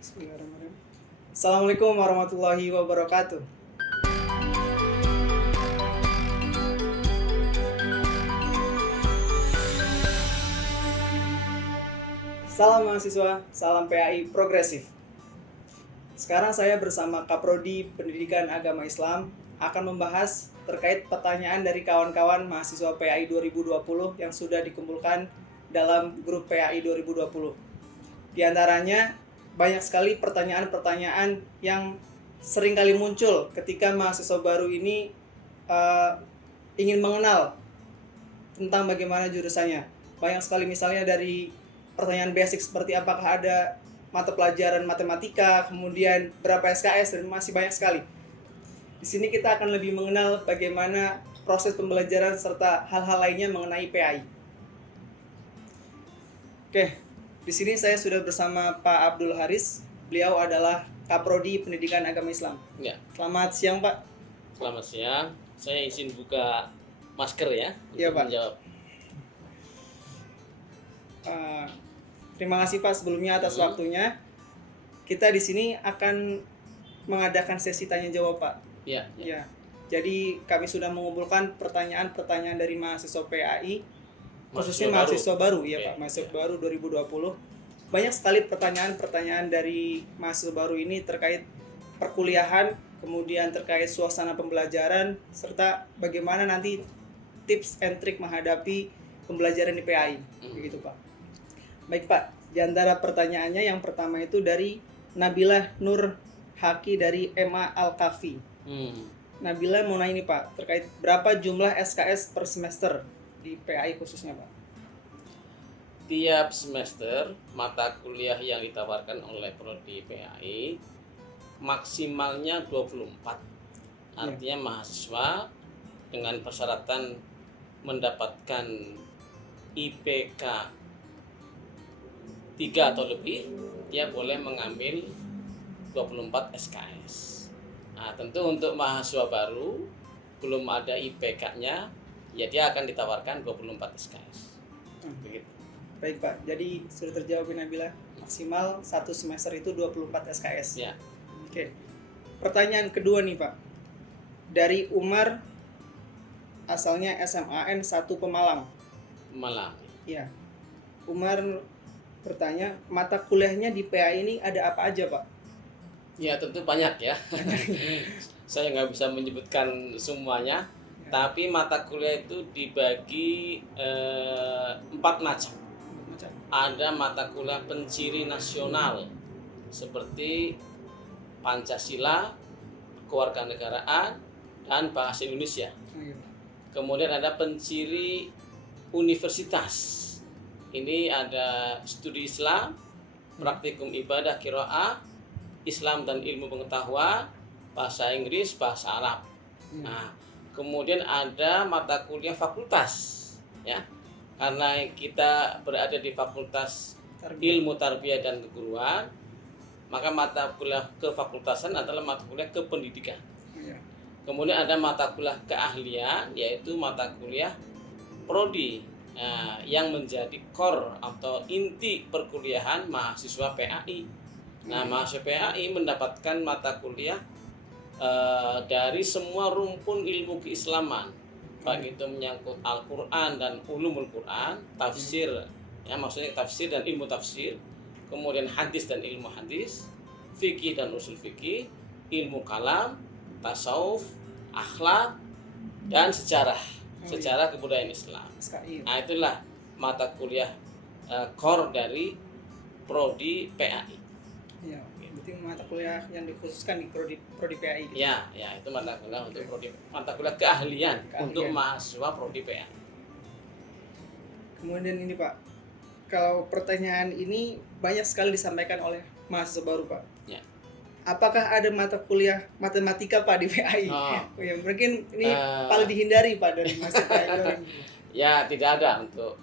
Bismillahirrahmanirrahim. Assalamualaikum warahmatullahi wabarakatuh. Salam mahasiswa, salam PAI progresif. Sekarang saya bersama Kaprodi Pendidikan Agama Islam akan membahas terkait pertanyaan dari kawan-kawan mahasiswa PAI 2020 yang sudah dikumpulkan dalam grup PAI 2020. Di antaranya banyak sekali pertanyaan-pertanyaan yang sering kali muncul ketika mahasiswa baru ini ingin mengenal tentang bagaimana jurusannya. Banyak sekali misalnya dari pertanyaan basic seperti apakah ada mata pelajaran matematika, kemudian berapa SKS, dan masih banyak sekali. Di sini kita akan lebih mengenal bagaimana proses pembelajaran serta hal-hal lainnya mengenai PAI. Oke, di sini saya sudah bersama Pak Abdul Haris. Beliau adalah Kaprodi Pendidikan Agama Islam. Ya. Selamat siang, Pak. Selamat siang. Saya izin buka masker ya. Iya, untuk Pak. menjawab. Terima kasih Pak sebelumnya atas waktunya. Kita di sini akan mengadakan sesi tanya jawab, Pak. Ya. Ya. Jadi kami sudah mengumpulkan pertanyaan-pertanyaan dari mahasiswa PAI, khususnya mahasiswa baru, ya Pak, mahasiswa baru 2020. Banyak sekali pertanyaan-pertanyaan dari mahasiswa baru ini terkait perkuliahan, kemudian terkait suasana pembelajaran, serta bagaimana nanti tips and trick menghadapi pembelajaran di PAI, begitu Pak. Baik Pak, di antara pertanyaannya yang pertama itu dari Nabilah Nur Haki dari MA Al-Kafi. Nabila mau nanya ini Pak, terkait berapa jumlah SKS per semester di PAI khususnya Pak? Tiap semester mata kuliah yang ditawarkan oleh prodi PAI maksimalnya 24. Artinya mahasiswa dengan persyaratan mendapatkan IPK 3 atau lebih, dia boleh mengambil 24 SKS. Nah, tentu untuk mahasiswa baru belum ada IPK-nya, ya dia akan ditawarkan 24 SKS. Begitu. Baik Pak, jadi sudah terjawab Nabila, maksimal satu semester itu 24 SKS. Ya. Oke. Pertanyaan kedua nih Pak, dari Umar, asalnya SMAN 1 Pemalang. Malang. Ya. Umar bertanya, mata kuliahnya di PAI ini ada apa aja Pak? Ya tentu banyak ya. Saya nggak bisa menyebutkan semuanya, tapi mata kuliah itu dibagi 4 macam. Ada mata kuliah penciri nasional seperti Pancasila, kewarganegaraan, dan bahasa Indonesia. Kemudian ada penciri universitas. Ini ada studi Islam, praktikum ibadah qiraah, Islam dan ilmu pengetahuan, bahasa Inggris, bahasa Arab. Nah, kemudian ada mata kuliah fakultas, ya, karena kita berada di fakultas ilmu tarbiyah dan keguruan, maka mata kuliah kefakultasan adalah mata kuliah kependidikan. Kemudian ada mata kuliah keahlian, yaitu mata kuliah prodi, yang menjadi core atau inti perkuliahan mahasiswa PAI. Nah, mahasiswa PAI mendapatkan mata kuliah dari semua rumpun ilmu keislaman, baik itu menyangkut Al-Quran dan ulumul Quran, tafsir, ya maksudnya tafsir dan ilmu tafsir, kemudian hadis dan ilmu hadis, fikih dan usul fikih, ilmu kalam, tasawuf, akhlak, dan sejarah kebudayaan Islam. Nah, itulah mata kuliah core dari prodi PAI. Ya, berarti mata kuliah yang dikhususkan di prodi PAI. Gitu. Ya, itu mata kuliah untuk prodi, mata kuliah keahlian untuk mahasiswa prodi PAI. Kemudian ini Pak, kalau pertanyaan ini banyak sekali disampaikan oleh mahasiswa baru Pak. Ya. Apakah ada mata kuliah matematika Pak di PAI? Ya, mungkin ini paling dihindari Pak dari mahasiswa PAI. Ya, tidak ada untuk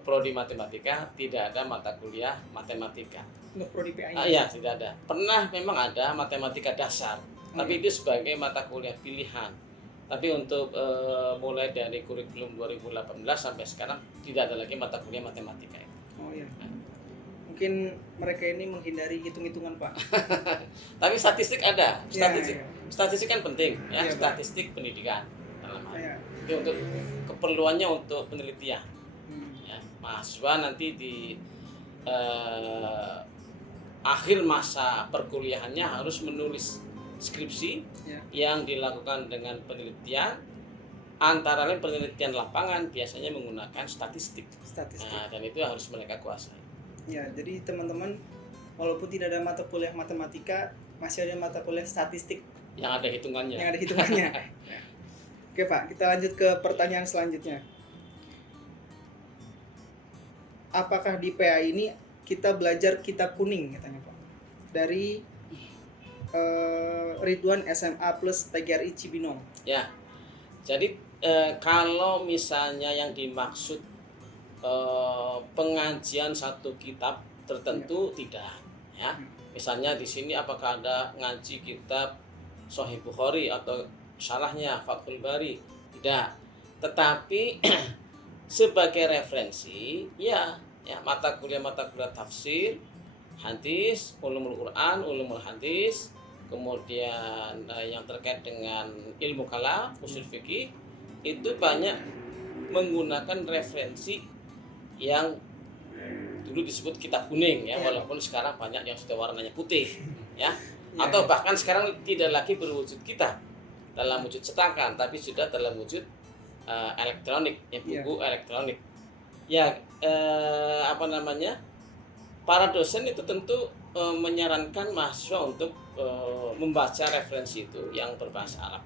prodi matematika, tidak ada mata kuliah matematika. Untuk prodi PAI? Ya, tidak ada. Pernah memang ada matematika dasar, tapi itu sebagai mata kuliah pilihan. Tapi untuk mulai dari kurikulum 2018 sampai sekarang tidak ada lagi mata kuliah matematika itu. Oh iya. mungkin mereka ini menghindari hitung-hitungan Pak. Tapi statistik ada. Statistik, Ya, statistik kan penting ya, Iya, Pak. statistik pendidikan dalam hal Ya. itu untuk keperluannya untuk penelitian. Hmm. Ya, mahasiswa nanti di eh, akhir masa perkuliahannya harus menulis skripsi Ya. yang dilakukan dengan penelitian, antara lain penelitian lapangan biasanya menggunakan statistik. Statistik. Nah, dan itu harus mereka kuasai. Ya, jadi teman-teman walaupun tidak ada mata kuliah matematika, masih ada mata kuliah statistik Yang ada hitungannya. yang ada hitungannya. Ya. Oke Pak, kita lanjut ke pertanyaan selanjutnya. Apakah di PA ini kita belajar kitab kuning katanya Pak? Dari Ridwan SMA plus PGRI Cibinong. Ya, jadi kalau misalnya yang dimaksud pengajian satu kitab tertentu tidak, ya. Misalnya di sini apakah ada ngaji kitab Sahih Bukhari atau syarahnya Fathul Bari? Tidak. Tetapi sebagai referensi, ya mata kuliah tafsir, hadis, ulumul Quran, ulumul hadis, kemudian yang terkait dengan ilmu kalam, usul fikih itu banyak menggunakan referensi yang dulu disebut kitab kuning ya, walaupun sekarang banyak yang sudah warnanya putih ya, atau bahkan sekarang tidak lagi berwujud kitab dalam wujud cetakan, tapi sudah dalam wujud elektronik ya, buku elektronik ya. Para dosen itu tentu menyarankan mahasiswa untuk membaca referensi itu yang berbahasa Arab,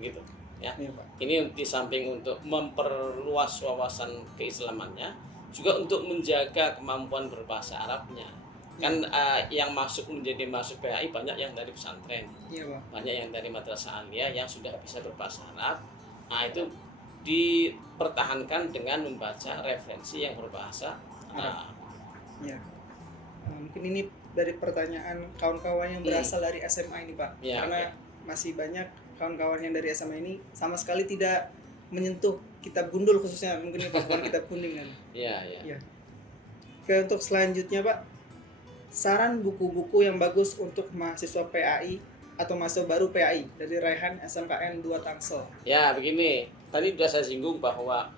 gitu ya. Ini di samping untuk memperluas wawasan keislamannya, juga untuk menjaga kemampuan berbahasa Arabnya. Kan yang menjadi masuk PAI banyak yang dari pesantren, banyak yang dari madrasah aliyah yang sudah bisa berbahasa Arab. Nah itu dipertahankan dengan membaca referensi yang berbahasa Arab. Ya. Mungkin ini dari pertanyaan kawan-kawan yang berasal dari SMA ini Pak, karena masih banyak kawan-kawan yang dari SMA ini sama sekali tidak menyentuh kitab gundul, khususnya mungkin bukan kitab kuning kan. Iya. Oke, untuk selanjutnya Pak, saran buku-buku yang bagus untuk mahasiswa PAI atau mahasiswa baru PAI dari Raihan SMKN 2 Tangsel. Ya begini, tadi sudah saya singgung bahwa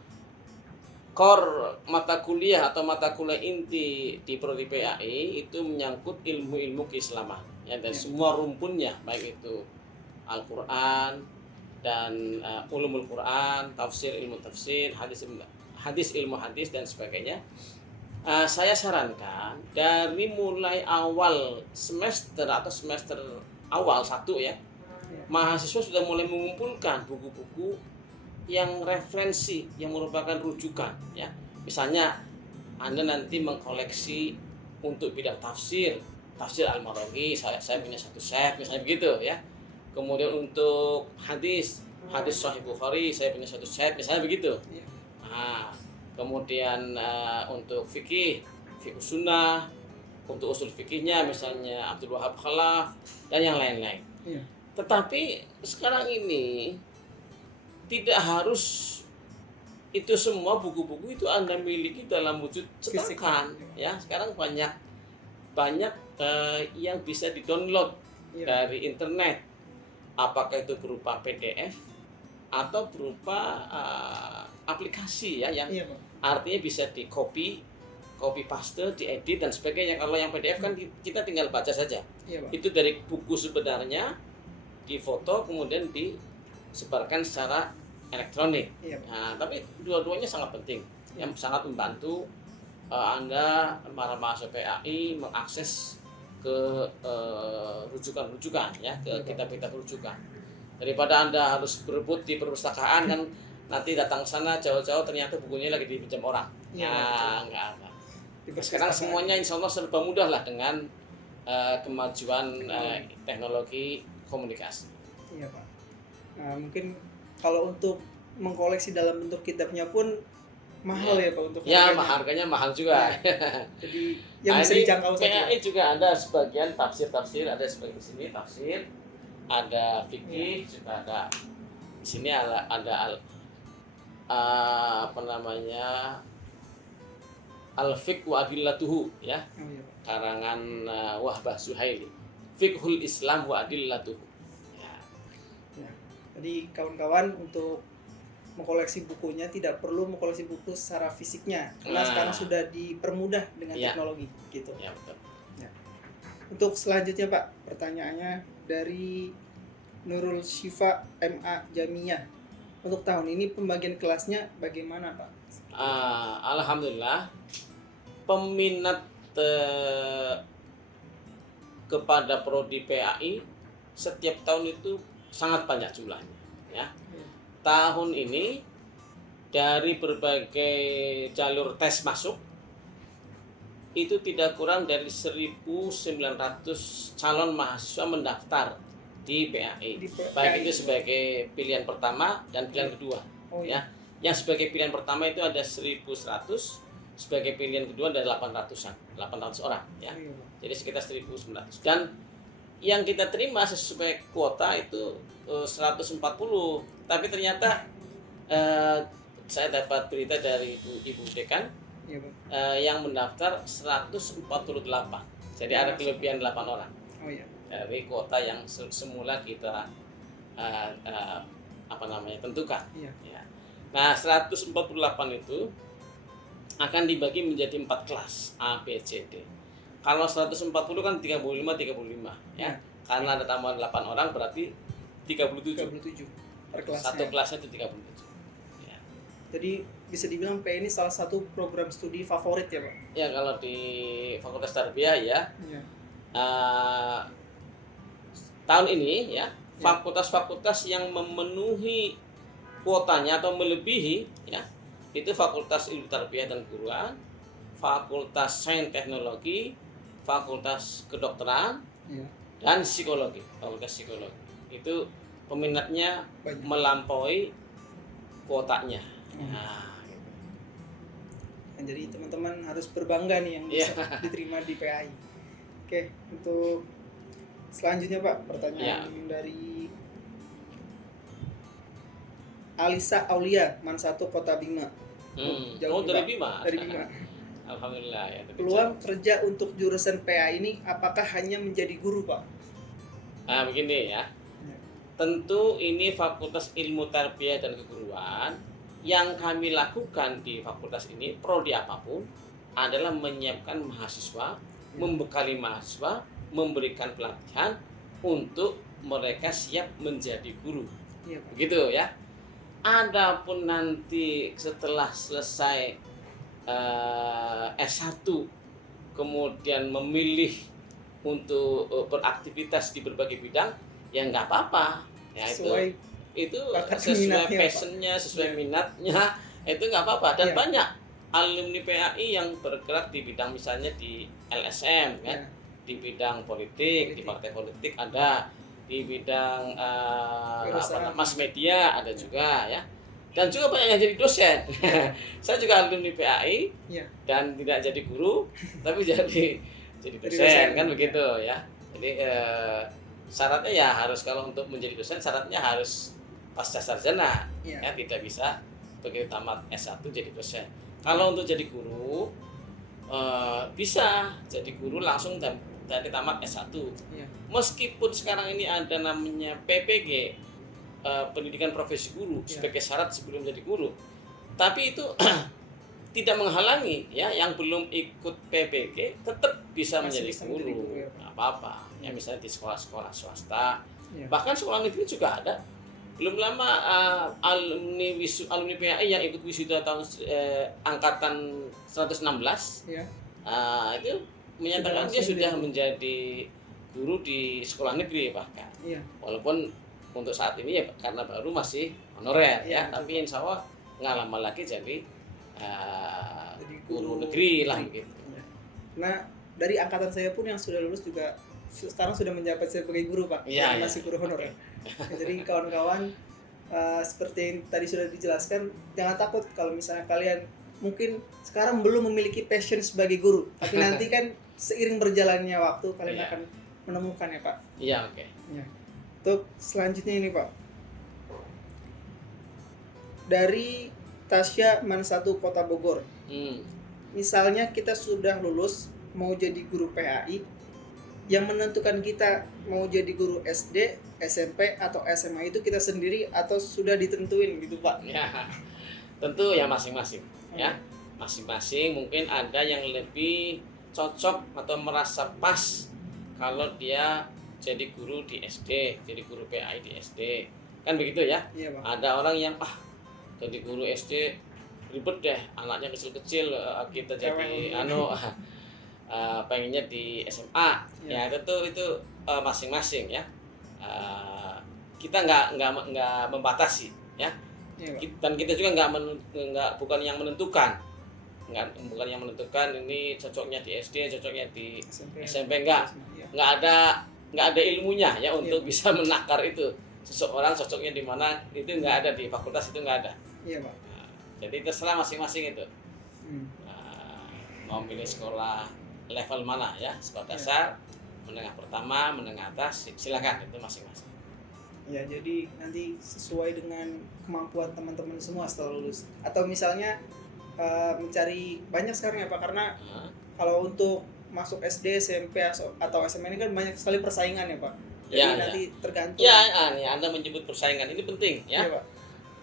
core mata kuliah atau mata kuliah inti di prodi PAI itu menyangkut ilmu-ilmu keislaman ya, dan semua rumpunnya, baik itu Al-Quran dan ulumul Quran, tafsir ilmu tafsir, hadis ilmu hadis dan sebagainya. Saya sarankan dari mulai awal semester atau semester awal 1 ya, mahasiswa sudah mulai mengumpulkan buku-buku yang referensi, yang merupakan rujukan ya. Misalnya Anda nanti mengkoleksi untuk bidang tafsir Al-Maraghi, saya punya satu set misalnya begitu ya. Kemudian untuk hadis Sahih Bukhari, saya punya satu set misalnya begitu. Nah, kemudian untuk fikih sunnah, untuk usul fikihnya misalnya Abdul Wahab Khalaf dan yang lain-lain. Tetapi sekarang ini tidak harus itu semua buku-buku itu Anda miliki dalam wujud cetakan ya. Sekarang banyak yang bisa di-download dari internet, apakah itu berupa PDF atau berupa aplikasi ya, yang artinya bisa di copy paste, diedit dan sebagainya. Kalau yang PDF kan kita tinggal baca saja. Itu dari buku sebenarnya difoto kemudian disebarkan secara elektronik. Nah, tapi dua-duanya sangat penting, yang sangat membantu Anda para mahasiswa PAI mengakses ke rujukan-rujukan ya, ke kitab-kitab rujukan. Daripada Anda harus berebut di perpustakaan kan, nanti datang sana jauh-jauh ternyata bukunya lagi dipinjam orang. Enggak. Sekarang semuanya insya Allah serba mudah lah dengan kemajuan teknologi komunikasi. Iya Pak. Nah, mungkin kalau untuk mengkoleksi dalam bentuk kitabnya pun mahal ya Pak untuk harganya. Harganya mahal juga. Jadi yang bisa dijangkau saja. PAI juga ada sebagian tafsir, ada sebagian di sini tafsir, ada fikih, juga ada di sini ada Al-Fiqh wa Adillatuhu ya, Oh iya Pak. karangan Wahbah Zuhaili. Fiqhul Islam wa Adillatuhu. Ya. Ya. Jadi kawan-kawan untuk mengkoleksi bukunya tidak perlu mengkoleksi buku secara fisiknya karena Nah. sekarang sudah dipermudah dengan Ya. teknologi gitu. Ya betul. Untuk selanjutnya Pak, pertanyaannya dari Nurul Syifa MA Jamiyah. Untuk tahun ini pembagian kelasnya bagaimana Pak? Alhamdulillah peminat kepada prodi PAI setiap tahun itu sangat banyak jumlahnya ya. Tahun ini dari berbagai jalur tes masuk itu tidak kurang dari 1.900 calon mahasiswa mendaftar di PAI. Di PAI. Baik itu sebagai pilihan pertama dan pilihan kedua Oh ya. Yang sebagai pilihan pertama itu ada 1.100, sebagai pilihan kedua ada 800 orang ya. iya. Jadi sekitar 1.900. Dan yang kita terima sesuai kuota itu 140. Tapi ternyata saya dapat berita dari Ibu Dekan Iya Pak. yang mendaftar 148. Jadi ada kelebihan 8 orang Oh iya. dari kuota yang semula kita tentukan. Iya. Ya. Nah, 148 itu akan dibagi menjadi 4 kelas A, B, C, D. Kalau 140 kan 35 ya. Karena ada tambahan 8 orang berarti 37. 37 per kelasnya. Satu kelasnya itu 37. Ya. Jadi bisa dibilang PAI ini salah satu program studi favorit ya Pak? Ya kalau di Fakultas Tarbiyah ya Iya. tahun ini ya fakultas-fakultas yang memenuhi kuotanya atau melebihi ya itu Fakultas Ilmu Tarbiyah dan Keguruan, Fakultas Sains Teknologi, Fakultas Kedokteran, Iya. dan Psikologi. Fakultas Psikologi itu peminatnya Banyak. melampaui kuotanya. Hmm. Nah, Nah, jadi teman-teman harus berbangga nih yang bisa diterima di PAI. Oke, untuk selanjutnya Pak, pertanyaan dari Alisa Aulia, Man 1 Kota Bima. Jauh nih, dari Pak. Bima. Dari Bima. Alhamdulillah ya. Peluang kerja untuk jurusan PAI ini apakah hanya menjadi guru Pak? Nah, begini ya. Tentu ini Fakultas Ilmu Tarbiyah dan Keguruan. Yang kami lakukan di fakultas ini, prodi apapun, adalah menyiapkan mahasiswa, membekali mahasiswa, memberikan pelatihan untuk mereka siap menjadi guru. Iya Pak. Begitu ya. Adapun nanti setelah selesai S1 kemudian memilih untuk beraktivitas di berbagai bidang, ya nggak apa-apa. Ya itu sesuai passionnya, sesuai minatnya, itu nggak apa-apa. Dan banyak alumni PAI yang bergerak di bidang misalnya di LSM kan, di bidang politik, di partai politik ada, di bidang mass media ada juga ya, dan juga banyak yang jadi dosen. Saya juga alumni PAI dan tidak jadi guru tapi jadi dosen kan begitu ya. Jadi syaratnya ya harus, kalau untuk menjadi dosen syaratnya harus pasca sarjana ya, tidak bisa begitu tamat S1 jadi dosen. Kalau untuk jadi guru bisa jadi guru langsung dari tamat S1. Meskipun sekarang ini ada namanya PPG, pendidikan profesi guru sebagai syarat sebelum jadi guru, tapi itu tidak menghalangi ya yang belum ikut PPG tetap bisa menjadi guru. Nggak apa-apa ya, misalnya di sekolah-sekolah swasta, bahkan sekolah negeri juga ada. Belum lama alumni PAI yang ikut wisuda tahun angkatan 116 itu menyatakan dia sudah menjadi guru di sekolah negeri bahkan. Walaupun untuk saat ini ya karena baru masih honorer ya, tapi insya Allah nggak lama lagi jadi guru negeri lah gitu. Nah, dari angkatan saya pun yang sudah lulus juga sekarang sudah menjabat sebagai guru Pak, masih guru honorer. Jadi kawan-kawan seperti yang tadi sudah dijelaskan, jangan takut kalau misalnya kalian mungkin sekarang belum memiliki passion sebagai guru, tapi nanti kan seiring berjalannya waktu kalian akan menemukan ya Pak. Iya, oke. Untuk selanjutnya ini Pak, dari Tasya Man 1 Kota Bogor. misalnya kita sudah lulus mau jadi guru PAI, yang menentukan kita mau jadi guru SD, SMP atau SMA itu kita sendiri atau sudah ditentuin gitu Pak? Ya, tentu ya masing-masing ya. Masing-masing mungkin ada yang lebih cocok atau merasa pas kalau dia jadi guru di SD, jadi guru PAI di SD. Kan begitu ya? Iya Pak. Ada orang yang jadi guru SD ribet deh, anaknya kecil-kecil, kita jadi pengennya di SMA. Ya itu masing-masing ya. Kita nggak membatasi ya. Dan kita juga bukan yang menentukan, bukan yang menentukan ini cocoknya di SD, cocoknya di SMP nggak ada ilmunya ya untuk bisa menakar itu seseorang cocoknya di mana, itu nggak ada di fakultas, itu nggak ada. Iya Pak. Jadi terserah masing-masing itu. Mau milih sekolah level mana ya, sekolah dasar, menengah pertama, menengah atas, silakan, itu masing-masing. Ya, jadi nanti sesuai dengan kemampuan teman-teman semua setelah lulus. Atau misalnya mencari banyak sekarang ya Pak, karena kalau untuk masuk SD, SMP atau SMA ini kan banyak sekali persaingan ya Pak. Jadi nanti tergantung. Ya, Anda menyebut persaingan ini penting ya. Iya, Pak.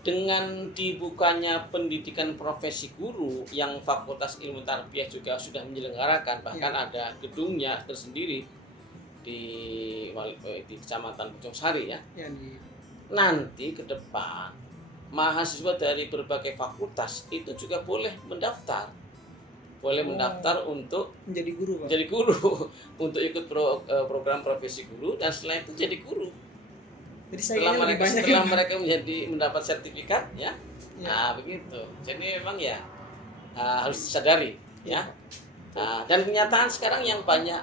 Dengan dibukanya pendidikan profesi guru yang Fakultas Ilmu Tarbiyah juga sudah menyelenggarakan, bahkan ada gedungnya tersendiri di Kecamatan Bojong ya. Nanti ke depan mahasiswa dari berbagai fakultas itu juga boleh mendaftar. Mendaftar untuk menjadi guru, Pak. Jadi guru untuk ikut program profesi guru, dan setelah itu jadi guru. Jadi setelah mereka mendapat sertifikat ya. Nah, begitu. Jadi memang ya harus disadari ya. Dan kenyataan sekarang yang banyak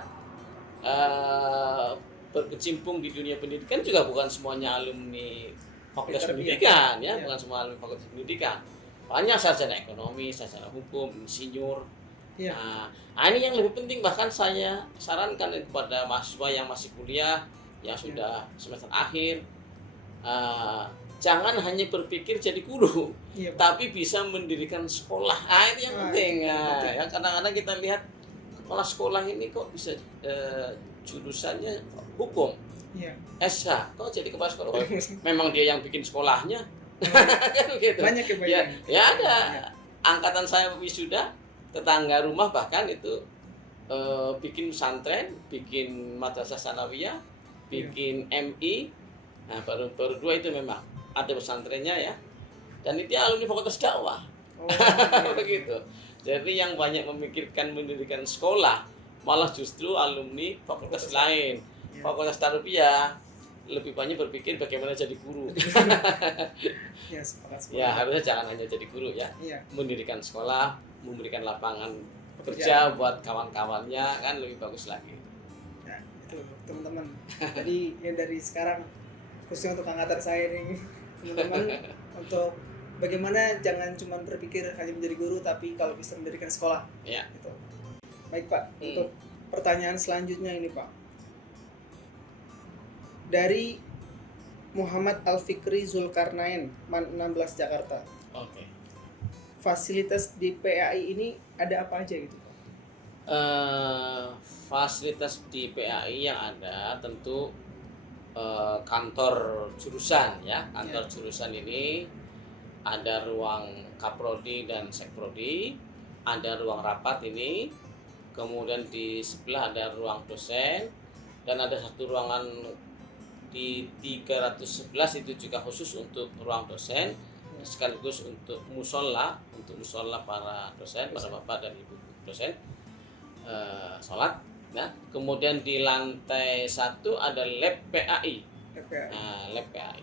berkecimpung di dunia pendidikan juga bukan semuanya alumni fakultas pendidikan ya, bukan semua alumni fakultas pendidikan. Banyak sarjana ekonomi, sarjana hukum, insinyur. Ini yang lebih penting, bahkan saya sarankan kepada mahasiswa yang masih kuliah, yang sudah semester akhir, jangan hanya berpikir jadi guru, tapi bisa mendirikan sekolah. Itu yang penting. Ya, kadang-kadang kita lihat kepala sekolah ini kok bisa jurusannya hukum, SH, kok jadi kepala sekolah? Memang dia yang bikin sekolahnya. Kan gitu. Banyak ya. Ya ada. Angkatan saya wisuda, tetangga rumah bahkan itu bikin pesantren, bikin madrasah sanawiyah, bikin MI. Nah, baru dua itu memang ada pesantrennya ya. Dan itu alumni fakultas dakwah. Begitu. Jadi yang banyak memikirkan mendirikan sekolah malah justru alumni fakultas lain. Fakultas tarbiyah lebih banyak berpikir bagaimana jadi guru. Ya, harusnya jangan hanya jadi guru ya. Mendirikan sekolah, memberikan lapangan kerja buat kawan-kawannya, kan lebih bagus lagi. Nah, itu teman-teman. Jadi ya dari sekarang, khususnya untuk angkatan saya ini, teman-teman, untuk bagaimana jangan cuma berpikir hanya menjadi guru, tapi kalau bisa mendirikan sekolah. Ya. Gitu. Baik Pak, untuk pertanyaan selanjutnya ini Pak. Dari Muhammad Al-Fikri Zulkarnain, Man 16 Jakarta. Oke. Fasilitas di PAI ini ada apa aja gitu? Fasilitas di PAI yang ada tentu kantor jurusan ya. Kantor jurusan ini ada ruang kaprodi dan sekprodi, ada ruang rapat ini, kemudian di sebelah ada ruang dosen, dan ada satu ruangan di 311 itu juga khusus untuk ruang dosen, sekaligus untuk musola para dosen, para bapak dan ibu dosen sholat. Nah, kemudian di lantai 1 ada lab PAI. Lab PAI.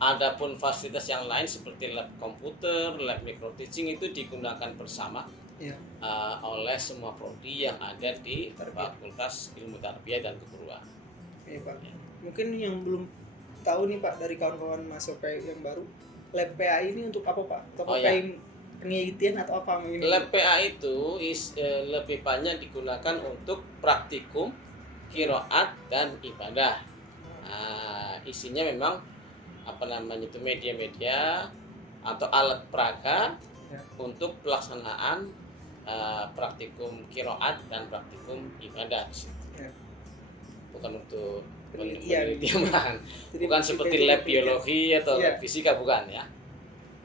Adapun fasilitas yang lain seperti lab komputer, lab micro teaching itu digunakan bersama oleh semua prodi yang ada di Fakultas Ilmu Tarbiyah dan Keguruan. Iya Pak. Mungkin yang belum tahu nih Pak, dari kawan-kawan masuk PAI yang baru, lab PAI ini untuk apa Pak? Atau PAI penelitian atau apa mungkin? Lab PAI itu lebih banyak digunakan untuk praktikum, qiraat dan ibadah. Isinya memang itu media-media atau alat peraga Ya. untuk pelaksanaan praktikum kiroat dan praktikum ibadah di situ. Ya. Bukan untuk Penelitian. penelitian, Jadi bukan IP seperti itu lab penelitian. biologi atau Iya. fisika, bukan ya.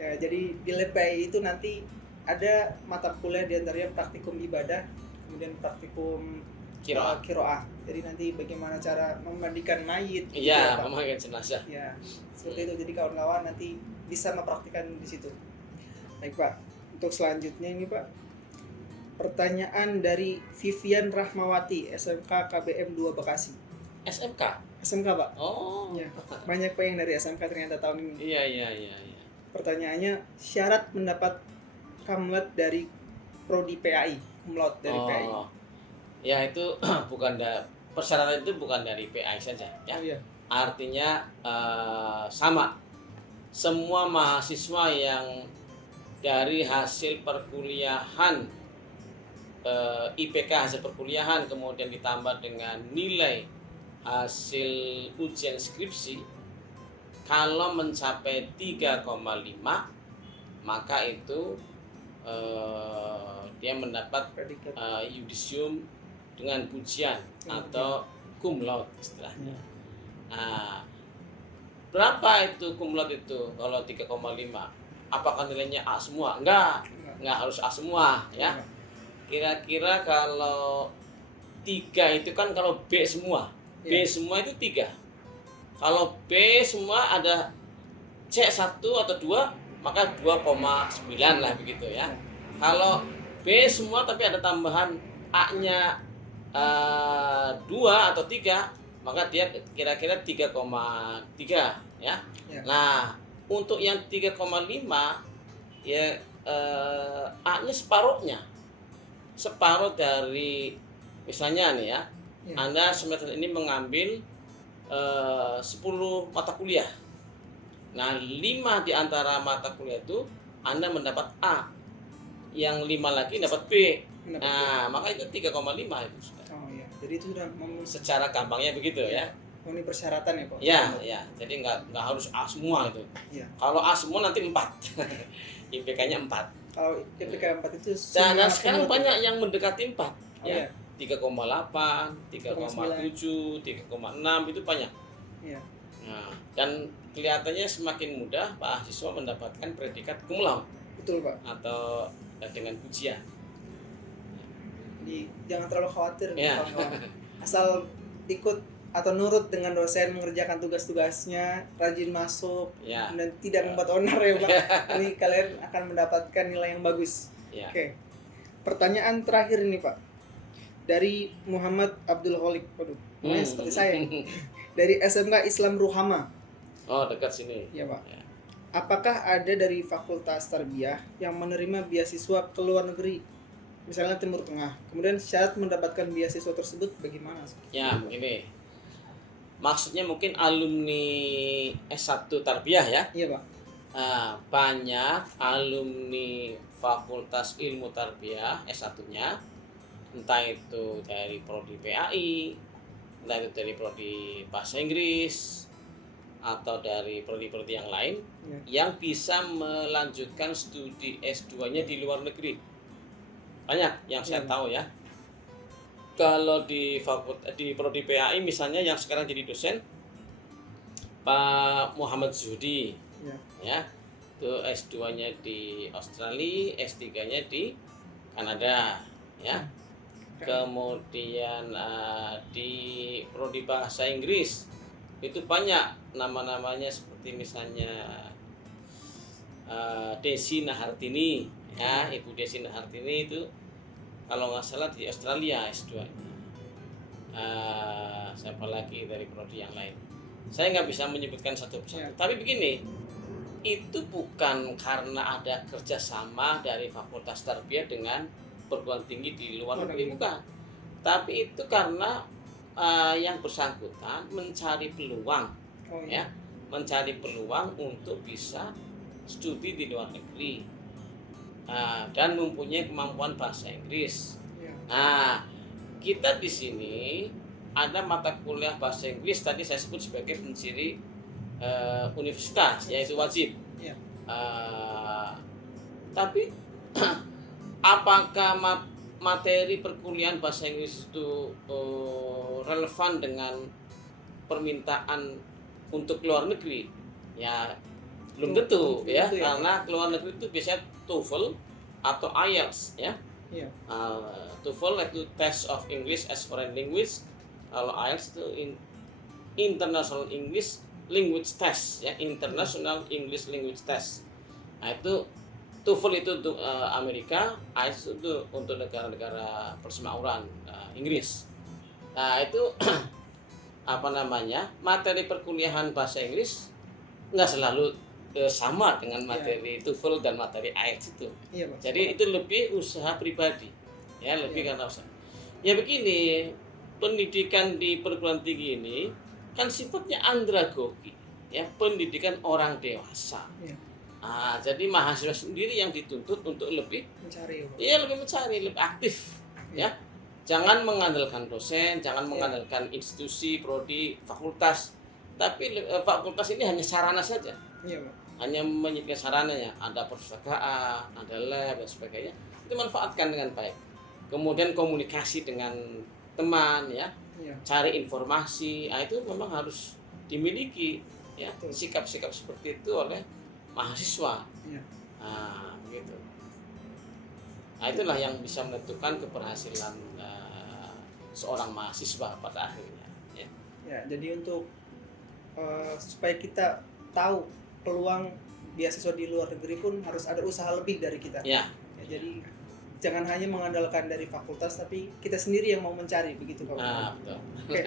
Ya, jadi di lab PAI itu nanti ada mata kuliah diantaranya praktikum ibadah, kemudian praktikum Kiroat. kiroah. Jadi nanti bagaimana cara memandikan mayit. gitu Iya, ya, Pak. memakai jenazah. Ya, seperti itu. Jadi kawan-kawan nanti bisa mempraktikkan di situ. Baik Pak, untuk selanjutnya ini Pak, pertanyaan dari Vivian Rahmawati, SMK KBM 2 Bekasi. SMK. SMK Pak. Oh. Ya, banyak Pak yang dari SMK ternyata tahun ini. Iya. Pertanyaannya, syarat mendapat kamlat dari prodi PAI, kumlaut dari PAI. Oh. Ya itu bukan persyaratan itu bukan dari PAI saja ya. Oh, iya. Artinya sama. Semua mahasiswa yang dari hasil perkuliahan IPK hasil perkuliahan kemudian ditambah dengan nilai hasil ujian skripsi, kalau mencapai 3,5 maka itu dia mendapat Predikat. yudisium dengan pujian atau cum laude istilahnya. Nah, berapa itu cum laude itu kalau 3,5? Apakah nilainya A semua? Enggak harus A semua ya. Kira-kira kalau 3 itu kan kalau B semua. B semua itu 3. Kalau B semua ada C1 atau 2, maka 2,9 lah begitu ya. Kalau B semua tapi ada tambahan A-nya 2 atau 3, maka dia kira-kira 3,3 ya. Nah, untuk yang 3,5 ya A-nya separuhnya. Separuh dari misalnya nih ya. Anda semester ini mengambil 10 mata kuliah. Nah, 5 di antara mata kuliah itu Anda mendapat A. Yang 5 lagi dapat B. Nah, maka itu 3,5 itu sudah. Oh iya. Jadi itu sudah Secara gampangnya begitu ya. Ini persyaratan ya, Pak? Ya. Jadi nggak harus A semua itu. Iya. Kalau A semua nanti 4. IPK-nya 4. Kalau IPK 4 itu Dan sekarang banyak yang mendekati 4 ya. Iya. 3,8, 3,7, 3,6 itu banyak. Iya. Nah, dan kelihatannya semakin mudah mahasiswa mendapatkan predikat cum laude. Betul, Pak. Atau dengan pujian. Jadi jangan terlalu khawatir Ya. kawan-kawan. Asal ikut atau nurut dengan dosen mengerjakan tugas-tugasnya, rajin masuk, Ya. dan tidak membuat onar ya, Pak. Ini kalian akan mendapatkan nilai yang bagus. Ya. Oke. Pertanyaan terakhir ini, Pak. Dari Muhammad Abdul Kholik. Waduh, namanya seperti saya. Dari SMK Islam Ruhama. Oh, dekat sini. Ya, Pak. Ya. Apakah ada dari Fakultas Tarbiyah yang menerima beasiswa ke luar negeri, misalnya Timur Tengah? Kemudian syarat mendapatkan beasiswa tersebut bagaimana? Ya, begini. Maksudnya mungkin alumni S1 Tarbiyah ya. Iya, Pak. Nah, banyak alumni Fakultas Ilmu Tarbiyah S1-nya, entah itu dari prodi PAI, entah itu dari prodi bahasa Inggris, atau dari prodi-prodi yang lain, yang bisa melanjutkan studi S2-nya di luar negeri. Banyak yang saya tahu ya. Kalau di prodi PAI misalnya yang sekarang jadi dosen Pak Muhammad Zuhdi, ya, itu S2-nya di Australia, S3-nya di Kanada, ya. Kemudian di prodi bahasa Inggris itu banyak nama-namanya seperti misalnya Desi Nahartini, ya, Ibu Desi Nahartini itu kalau nggak salah di Australia S2-nya. Siapa lagi dari prodi yang lain? Saya nggak bisa menyebutkan satu persatu. Tapi begini, itu bukan karena ada kerjasama dari Fakultas Tarbiyah dengan perguruan tinggi di luar negeri, bukan. Tapi itu karena yang bersangkutan mencari peluang, ya, mencari peluang untuk bisa studi di luar negeri dan mempunyai kemampuan bahasa Inggris. Nah, kita di sini ada mata kuliah bahasa Inggris tadi saya sebut sebagai penciri universitas, yaitu wajib. Tapi apakah materi perkuliahan bahasa Inggris itu relevan dengan permintaan untuk luar negeri? Ya belum tentu ya, karena keluar negeri itu biasanya TOEFL atau IELTS ya. Iya. TOEFL itu Test of English as Foreign Language, kalau IELTS itu International English Language Test ya, International English Language Test. Nah itu TOEFL itu untuk Amerika, IELTS itu untuk negara-negara persemakmuran Inggris. Nah itu materi perkuliahan bahasa Inggris nggak selalu sama dengan materi TOEFL dan materi IELTS itu. Iya, Mas. Jadi itu lebih usaha pribadi, ya lebih karena usaha. Ya begini, pendidikan di perguruan tinggi ini kan sifatnya andragogi, ya pendidikan orang dewasa. Iya. Jadi mahasiswa sendiri yang dituntut untuk lebih Mencari. lebih mencari, lebih aktif, ya. Jangan mengandalkan dosen, jangan mengandalkan institusi, prodi, fakultas. Tapi fakultas ini hanya sarana saja. Iya, Pak. Hanya menyediakan sarananya, ada perpustakaan, ada lab dan sebagainya. Itu manfaatkan dengan baik. Kemudian komunikasi dengan teman, ya, cari informasi, itu memang harus dimiliki, ya. Sikap-sikap seperti itu oleh mahasiswa. Iya. Begitu. Nah, itulah yang bisa menentukan keberhasilan seorang mahasiswa pada akhirnya. Ya, ya jadi untuk supaya kita tahu peluang beasiswa di luar negeri pun harus ada usaha lebih dari kita. Ya. Jadi jangan hanya mengandalkan dari fakultas, tapi kita sendiri yang mau mencari, begitu Pak. Betul. Oke.